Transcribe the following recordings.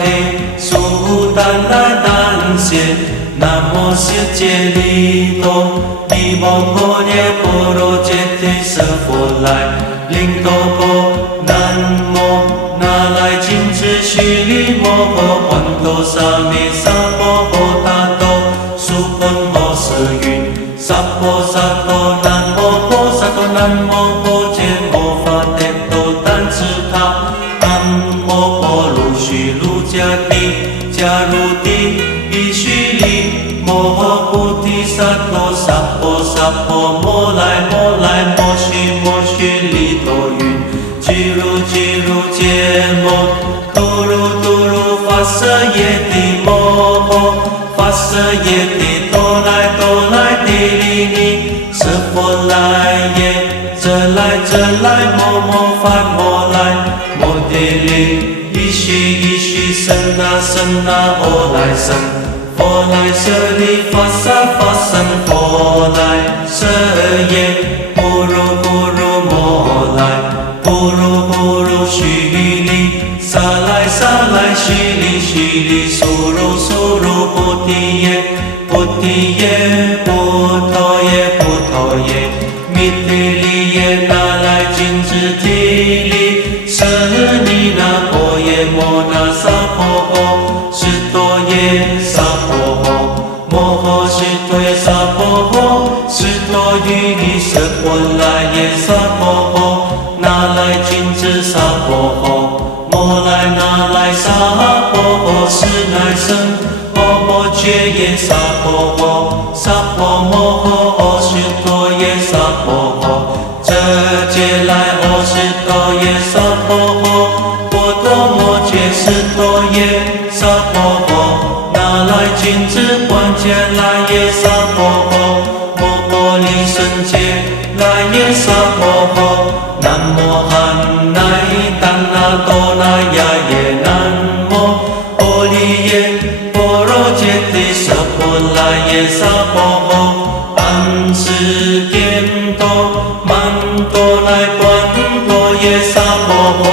嘿，苏丹来丹仙，南无释迦利多，利摩诃耶波罗揭谛舍佛来，林多波，南无那来金智须利摩诃洹多沙弥萨婆诃达多，苏婆摩舍云，萨婆萨多南无婆萨多南无婆揭摩法帝多丹智他，南无婆卢须卢迦帝迦卢帝比须利摩诃菩提萨埵萨婆萨婆摩来摩来摩须利多云，俱卢揭摩多如发舍耶帝摩诃发舍耶帝多来帝利尼舍佛来耶，这来摩发摩来摩帝利一须生那阿来生，佛来舍利发生佛来舍耶，不如摩来不如须利萨来须利苏如菩提耶菩陀耶弥帝利耶那来金智提利舍尼那婆耶摩那萨婆诃释多耶萨婆诃摩诃释多耶萨婆诃释多于舍佛来耶萨婆诃那来金智萨婆诃摩来那来萨婆诃是乃生摩揭耶萨婆诃萨婆摩诃释多耶萨婆诃这揭来阿释多耶萨婆诃波多摩揭释多耶萨婆诃那来金智观揭来耶萨婆诃摩婆利胜揭来耶萨婆诃南无汉乃丹那多那呀耶南无波利耶波罗揭谛舍佛来耶萨婆诃安世颠多曼多来观多耶萨婆诃。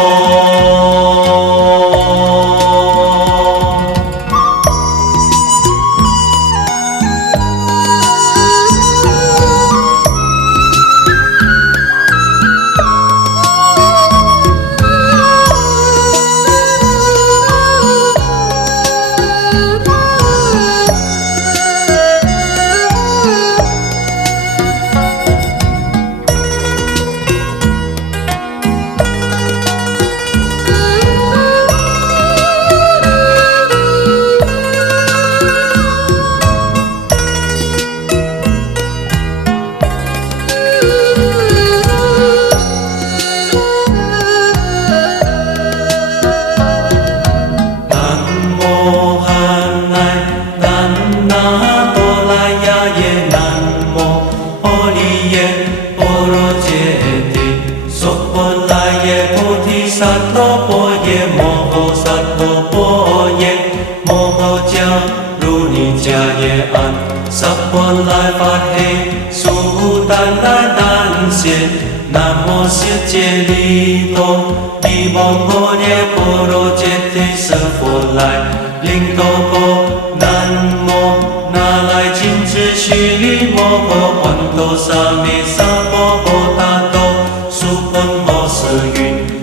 萨婆来发嘿，苏丹来丹仙，南无释迦利多，利摩诃耶波罗揭谛舍佛来，林多波，南无那来金智须利摩诃洹多沙弥萨婆诃达多，苏婆摩舍云，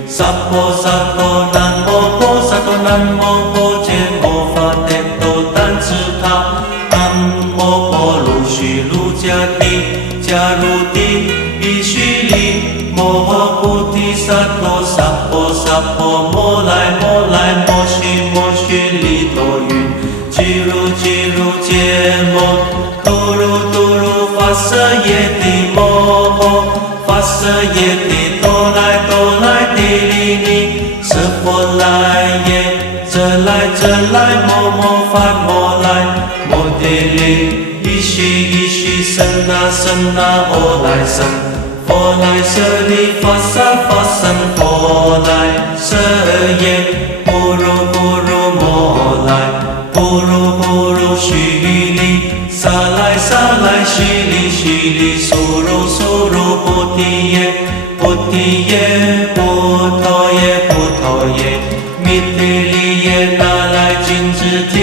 萨婆萨多南无婆萨多南无婆揭摩法帝多丹智他。卢迦帝迦卢帝比须利摩诃菩提萨埵萨婆摩来摩须利多云，俱卢揭摩多如发舍耶帝摩诃发舍耶帝多来帝利尼舍佛来耶，这来摩发摩来摩帝利一须生那阿来生，佛来舍利发生佛来舍耶，不如摩来不如须利萨来须利苏如菩提耶菩陀耶弥帝利耶那智体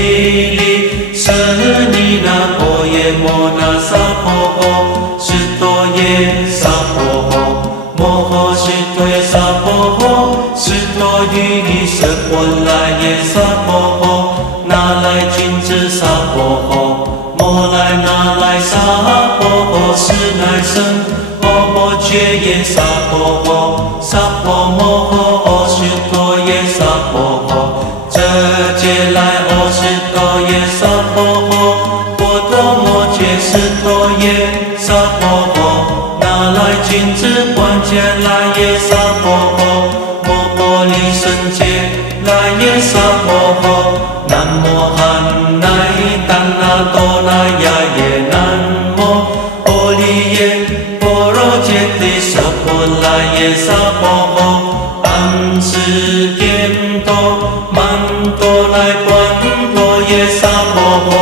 力，舍尼那婆耶摩那萨婆诃，释多耶萨婆诃，摩诃释多耶萨婆诃，释多于舍婆来耶萨婆诃，那来君子萨婆诃，摩来那来萨婆诃，是乃生。摩揭耶萨婆诃，萨婆摩诃阿须多耶萨婆诃，遮揭来阿须多耶萨婆诃，波多摩揭释多耶萨婆诃，那来君子观揭来耶萨婆诃，摩婆利胜揭来耶萨婆诃，南无汉乃怛那多那呀耶南无婆利耶。娑婆来耶萨婆诃，安世颠多曼多来观多耶萨婆诃。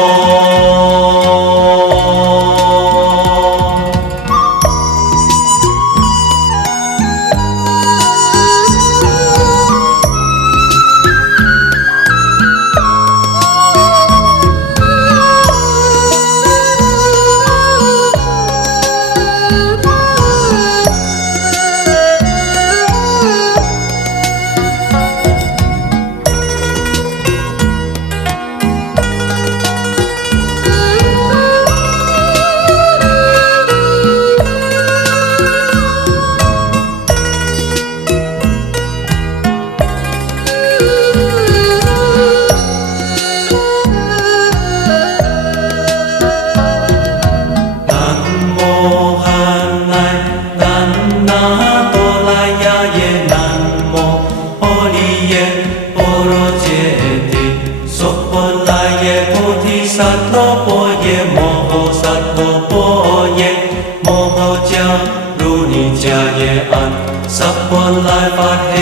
萨婆来发嘿，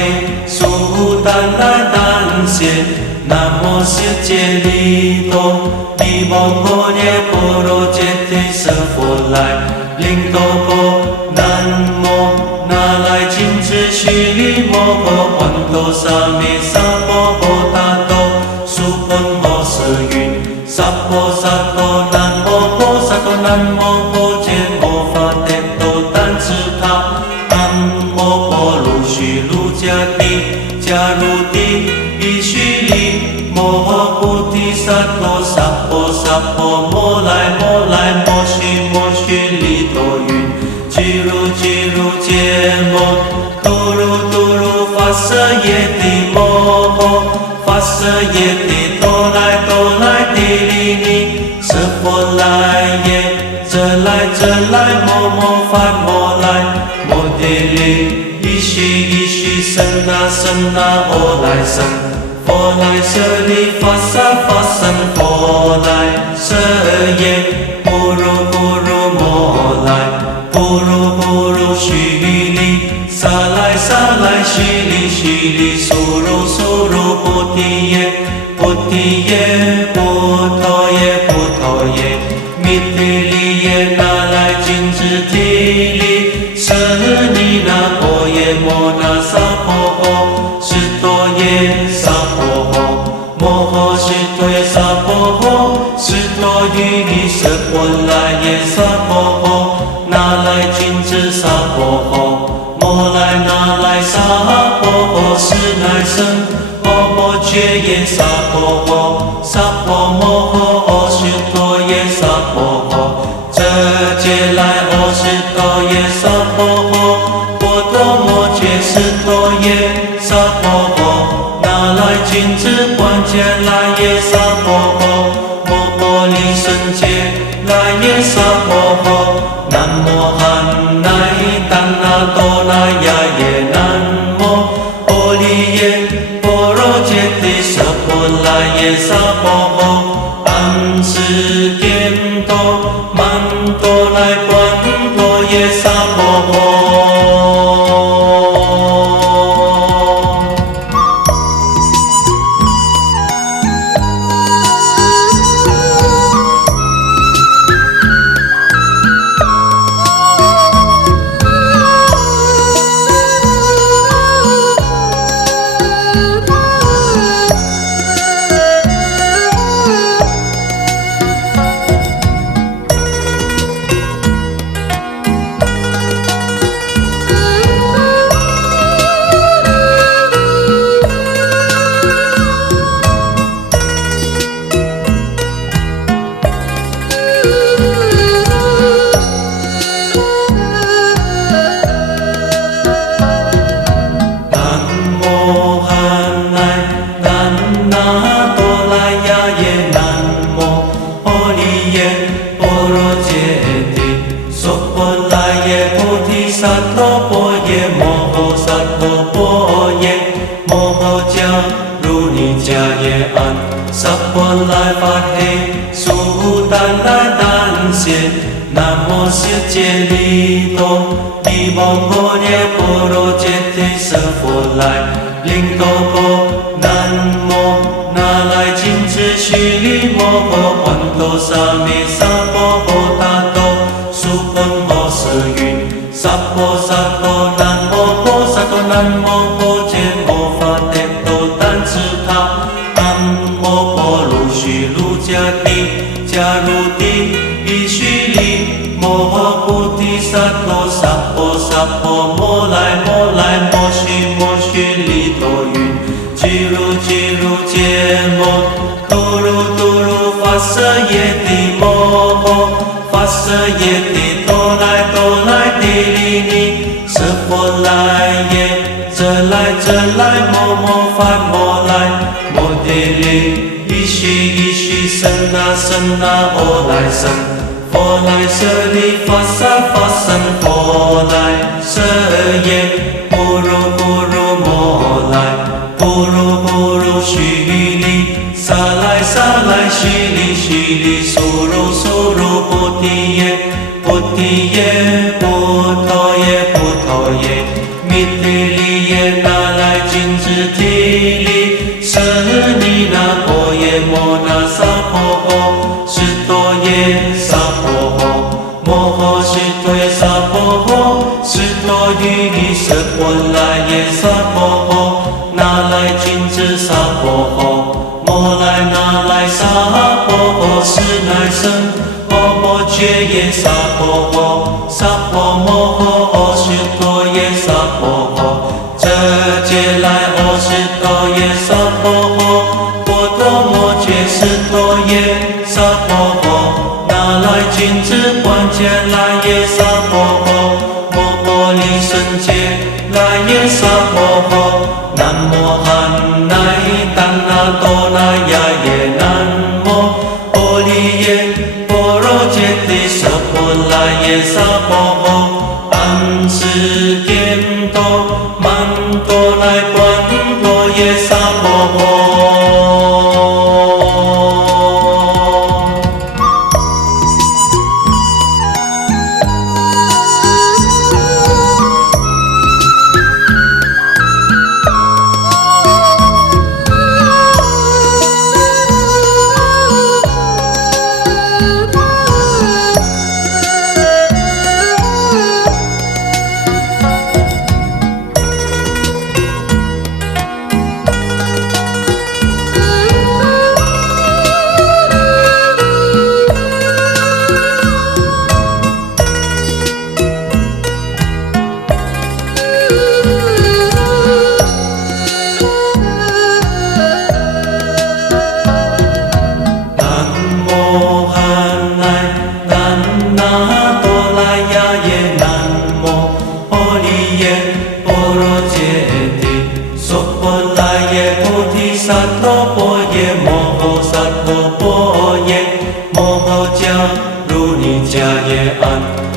苏丹来丹谢，南无悉揭利多，利摩诃耶波罗揭谛舍佛来，林多波南无那来金智须利摩诃洹多沙弥萨婆诃达多，苏婆摩舍云，萨婆萨多南无婆萨多南无婆揭摩发帝多丹智他。摩婆卢须卢迦帝迦卢帝伊须利摩诃菩提萨埵萨婆萨婆摩来摩来摩须利多云，俱卢揭摩多如发舍耶帝摩诃发舍耶帝多来帝利尼舍婆来耶，遮来摩发摩来。摩帝利，依须生那阿来生，佛来舍利发生佛来舍耶，不如摩来，不如须利，萨来须利，苏如菩提耶，菩陀耶，弥帝利耶，那来君智体利。舍尼那婆耶摩那萨婆诃，释多耶萨婆诃，摩诃释多耶萨婆诃，释多于舍婆来耶萨婆诃，那来君子萨婆诃，摩来那来萨婆诃，是乃生。摩揭耶萨婆诃，萨婆摩诃阿须多耶萨婆诃，遮揭来阿须多耶萨婆诃，波多摩揭释多耶萨婆诃，那来君子观揭来耶萨婆诃，摩婆利胜揭来耶萨婆诃，南无汉乃怛那多那呀耶南无婆利耶波罗揭谛舍婆来耶萨婆诃，安世颠多曼多来观多耶萨婆诃。萨婆来发嘿，苏丹来丹谢，南无世界利多，利波婆耶波罗揭谛舍佛来，灵多波南无那来金智须利摩诃环多沙弥萨婆诃达多，苏婆摩舍云，萨婆萨婆南无婆萨婆南无婆揭摩法帝多丹智他，南无婆卢须卢迦帝迦卢帝伊须利摩诃菩提萨埵萨婆萨婆摩来摩来摩须利多云，俱如揭摩多如发舍耶帝摩诃发舍耶帝多来帝利尼舍佛来耶，这来摩发摩来摩帝利伊须僧那阿来僧，佛来舍利发僧佛来舍耶，不如摩来，不如须利，萨来须利，苏如菩提耶，菩陀耶，弥提利耶，那来金智提利，舍利那婆耶摩那萨婆诃，斯多耶萨婆诃，摩诃斯多耶萨婆诃，斯多于舍婆来耶萨婆诃，那来金智萨婆诃，摩来那来萨婆诃，是乃僧，摩揭耶萨婆诃，萨婆摩诃，斯多耶萨婆诃，这揭来斯多耶萨婆诃，波多摩揭斯多耶萨婆诃，那来金智观揭来耶萨婆诃，摩婆利胜揭来耶萨婆诃，南无汉乃丹那多那呀耶，南无婆利耶波罗揭谛舍婆来耶萨婆诃，安世颠多曼多来观多耶萨婆诃。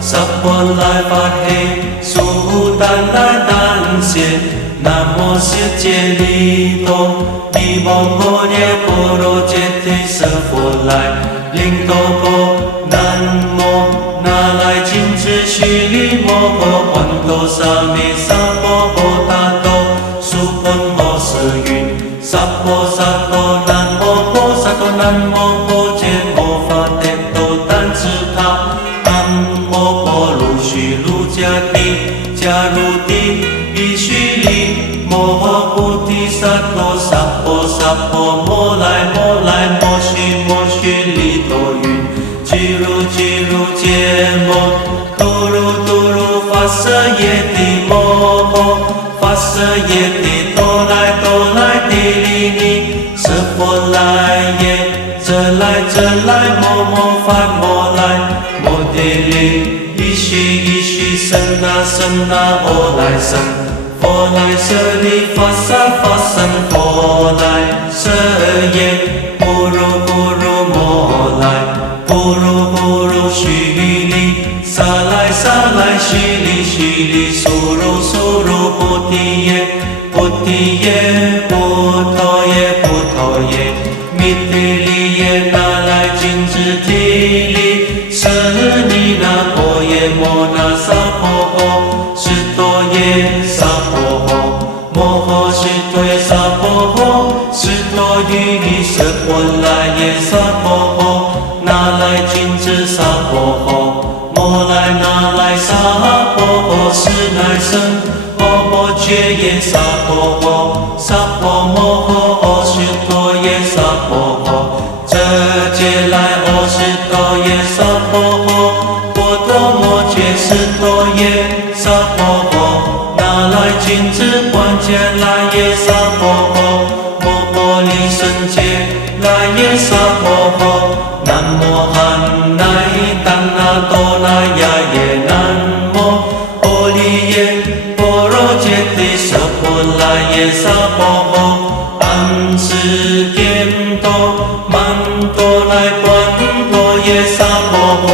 萨婆来发嘿，苏丹来丹谢，南无世界利多，利波婆耶波罗揭谛舍佛来，灵多波南无那来金智须利摩诃环多沙弥萨婆诃达多，苏婆摩舍云，萨婆南无婆萨多南无婆揭摩法帝多丹智他，南无婆卢须卢迦帝迦卢帝伊须利摩诃菩提萨埵萨婆摩来摩须利多云，俱如揭摩多如发舍耶帝摩诃发舍耶帝多来帝利尼舍佛来耶，这来摩发摩来摩帝利伊须僧那阿来僧，佛来舍利发僧佛来舍耶，不如摩来，不如须利，萨来须利，苏如菩提耶，菩陀耶，弥弥提利耶那来金智提利，舍尼那婆耶摩那萨婆诃，斯多耶萨婆诃，摩诃斯多耶萨婆诃，斯多于舍婆来耶萨婆诃，那来金智萨婆诃，摩来那来萨婆诃，是乃生。波波揭耶萨婆诃，萨婆摩诃阿须多耶萨婆诃，遮揭来阿须多耶萨婆诃，波多摩揭斯多耶萨婆诃，那来金智观揭来耶萨婆诃，摩波利胜揭来耶萨婆诃，南无汉乃怛那多那呀耶南无阿利耶波罗揭谛舍婆来耶萨婆诃，安世间多曼多来观多耶萨婆诃。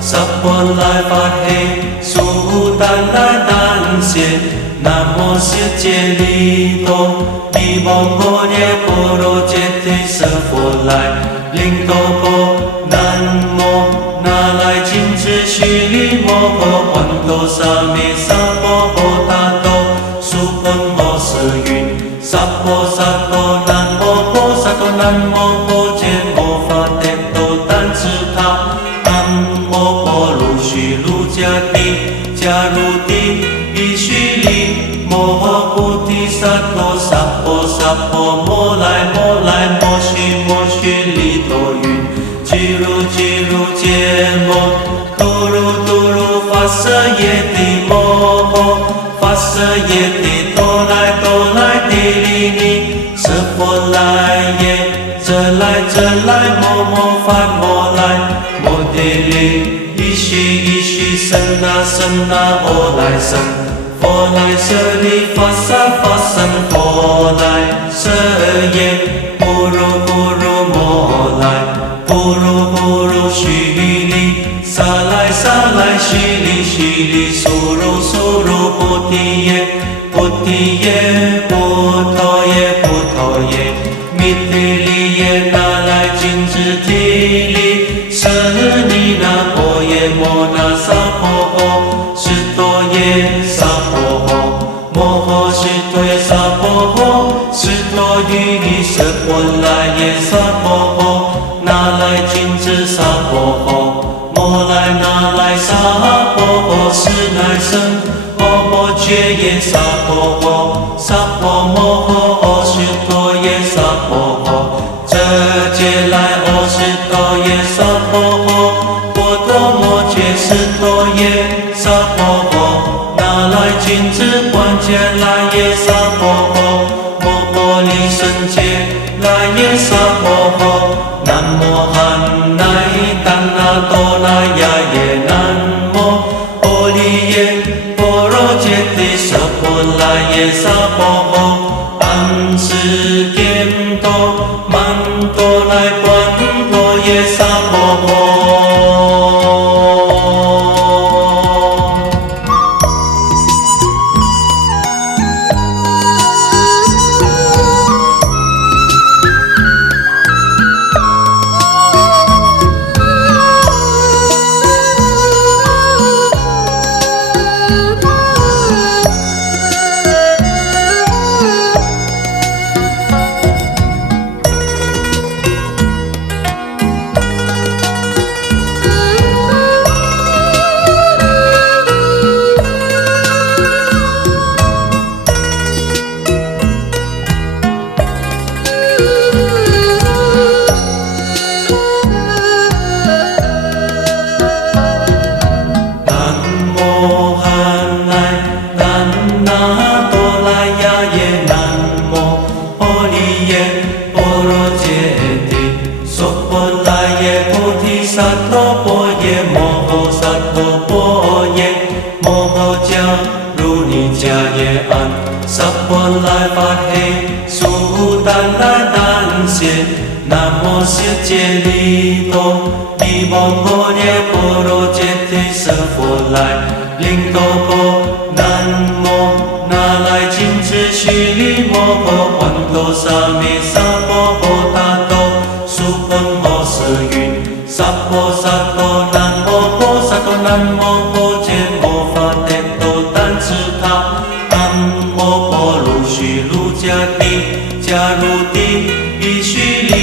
萨婆来发嘿，苏丹来丹谢，南无世界利多，利摩诃耶波罗揭谛舍佛来，林多波南无那来金智须利摩诃洹多沙弥萨婆诃他多，苏婆摩斯云，萨婆萨多南无婆萨多南无婆揭摩发帝多丹智他。迦帝迦卢帝伊须利摩诃菩提萨埵萨婆萨婆摩来摩来摩须利多云，俱卢揭摩多卢发舍耶帝摩诃，发舍耶帝多来帝利尼，舍佛来耶，遮来摩发摩来摩帝利。依须生那阿来生，佛来舍利发生佛来舍耶，不如摩来，不如须利，萨来须利，苏如菩提耶，菩陀耶，弥提利耶那来金智提利，舍尼那婆耶摩那萨婆诃，斯多耶萨婆诃，摩诃斯多耶萨婆诃，斯多于舍婆来耶萨婆诃，那来金智萨婆诃，摩来那来萨婆诃，是乃生波波揭耶萨婆诃，萨婆摩诃阿须多耶萨婆诃，遮揭来阿须多耶萨婆诃，波多摩揭斯多耶萨婆诃，那来金智观揭来耶萨婆诃，摩波利胜揭来耶萨婆诃，南无汉乃怛那多那呀耶南无阿利耶波罗揭谛舍婆来耶萨婆诃，安世间多曼多来观多耶萨婆诃。如尼迦耶安，萨婆来发嘿，苏丹来丹谢，南无世界利多，利波婆耶波罗揭谛瑟佛来，灵多波南无那来金智须利摩诃环多萨弥萨婆诃达多，苏婆摩舍云，萨婆萨多南无婆萨多南无婆揭摩发帝多丹智他，南无婆卢须卢迦帝迦卢帝伊须利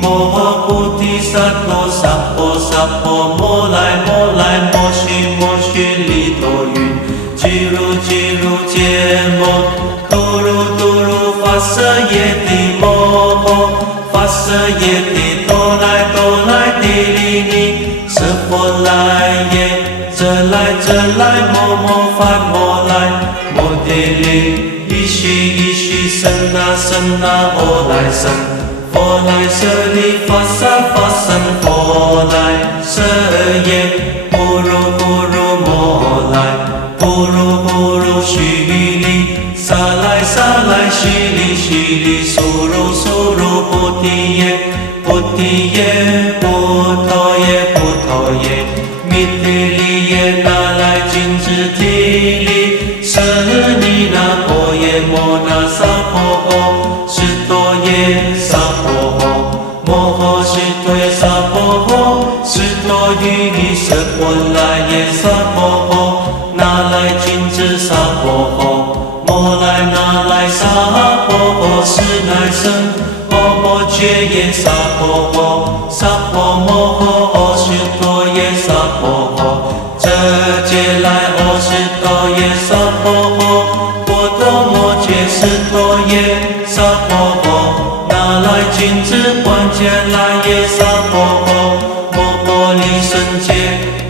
摩诃菩提萨埵萨婆萨婆摩来摩来摩须利多云，俱如揭摩多如发舍耶帝摩诃发舍耶帝多来帝利尼舍佛来耶，这来摩发摩来摩帝利伊须僧那阿来僧，佛来舍利发僧佛来舍耶，不如摩来，不如须利，萨来须利，苏如菩提耶，菩陀耶，弥提利耶，那来金智提利，舍尼那婆耶摩那萨婆诃，释多耶萨婆诃，摩诃释多耶萨婆诃，释多于舍婆来耶萨婆诃，那来金智萨婆诃，摩来那来萨婆诃，是乃僧，摩揭耶萨婆诃，萨婆摩诃，释多耶萨婆诃，这揭来释多耶萨婆诃，波多摩揭释多耶萨婆诃，那来金智观揭来耶萨婆诃，摩婆利胜揭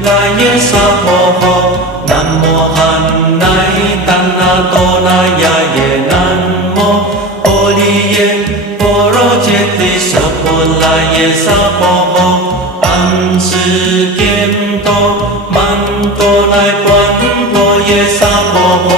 来耶萨婆诃，南无汉乃丹那多那呀耶，南无婆利耶波罗揭谛舍婆来耶萨婆诃，安世颠多曼多来观多耶萨婆诃。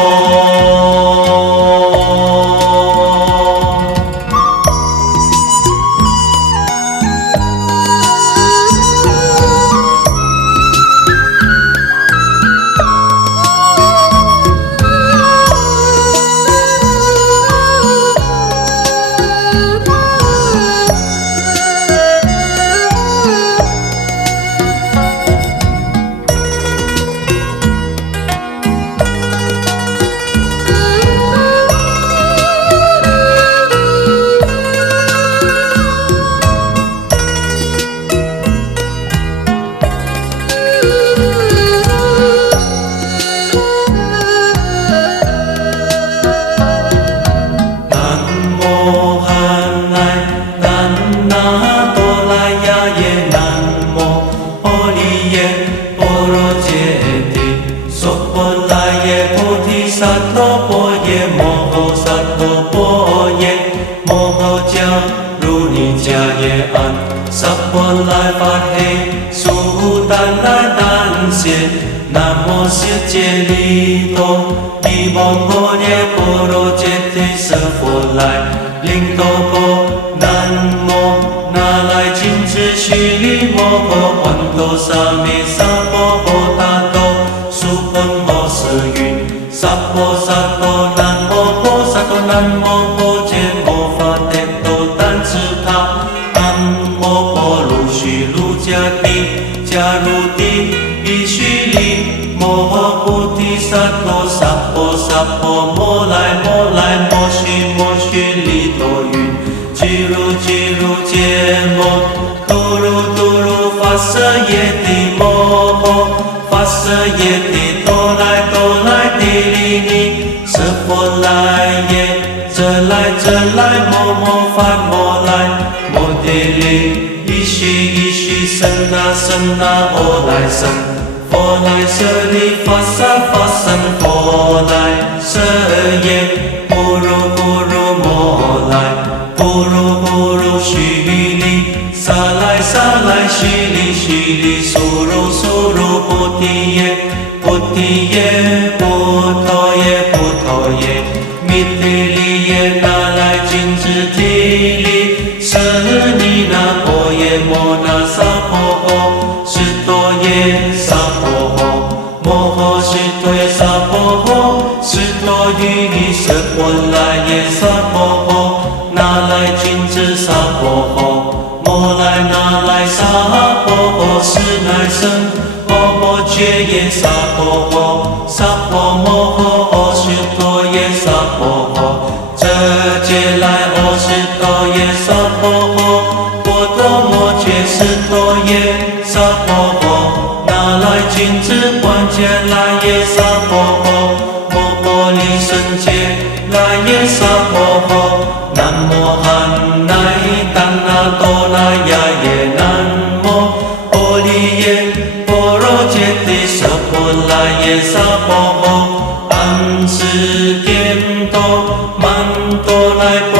萨婆来发嘿，苏丹来丹谢，南无世界利多，利波婆耶波罗揭谛舍佛来，灵多波南无那来金智须利摩诃环多萨弥萨婆诃达多，苏婆摩舍云，萨婆萨多南无婆萨多南无婆揭摩发帝多丹智他，南无婆卢须卢迦帝迦卢帝伊须利摩诃菩提萨埵萨婆摩来摩须利多云，俱如揭摩多如发舍耶帝摩诃发舍耶帝多来帝利尼舍佛来耶，这来摩发摩来摩帝利伊须僧那阿来僧，佛来舍利发僧佛来舍耶，不如摩来，不如须利，萨来须利，苏如菩提耶，菩陀多于舍波来耶萨婆诃，那来君子萨婆诃，摩来那来萨婆诃，是乃生婆婆揭耶萨婆诃，萨婆摩诃阿须多耶萨婆诃，遮揭来阿须多耶萨婆诃，波多摩揭斯多耶萨婆诃，那来君子观揭来耶萨婆诃，摩婆利胜揭来耶萨婆诃，南无汉乃丹那多那呀耶南无婆利耶波罗揭谛舍波来耶萨婆诃，安持颠多曼多来波